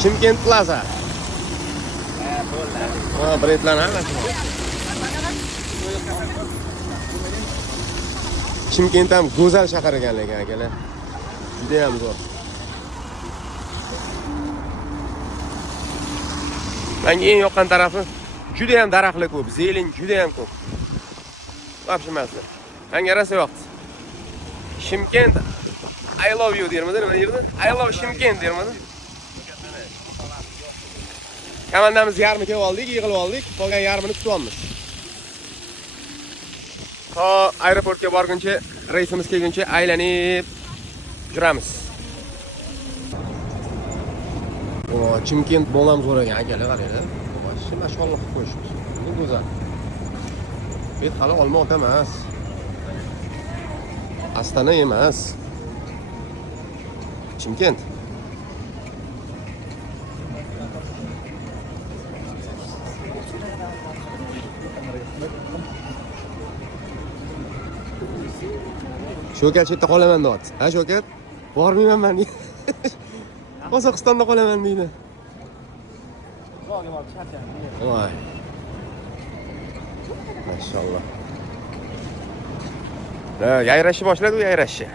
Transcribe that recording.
Chimkent Plaza. Ha, brendlar hammasi bor. Chimkent ham go'zal shahar ekan lekin akalar. Juda ham zo'r. Menga eng yoqqan tarafi juda ham daraxtlar ko'p, zelin juda ham ko'p. Vobshimasi. Menga rosa yoqdi. Chimkent I love you dermidi, nima derdi? I love Chimkent dermidi? Komandamiz yarmi kelib oldik, yig'ilib oldik. Qolgan yarmini kutyapmiz. To aeroportga borguncha, reysimiz kelguncha aylanib yuramiz. O, Chimkent bo'lam zo'r ekan akalar, qaranglar. Vosh, mashalloh qo'yishibdi. Bu go'zal. Bet hali Olma-ota emas. Astana emas. Chimkent. Shokat chetda qolaman deyapti. Ha, Shokat? Bormayman men. Qozog'istonda qolaman deydi. Voy. Mashalloh. Yayrashni boshladi u yayrashni.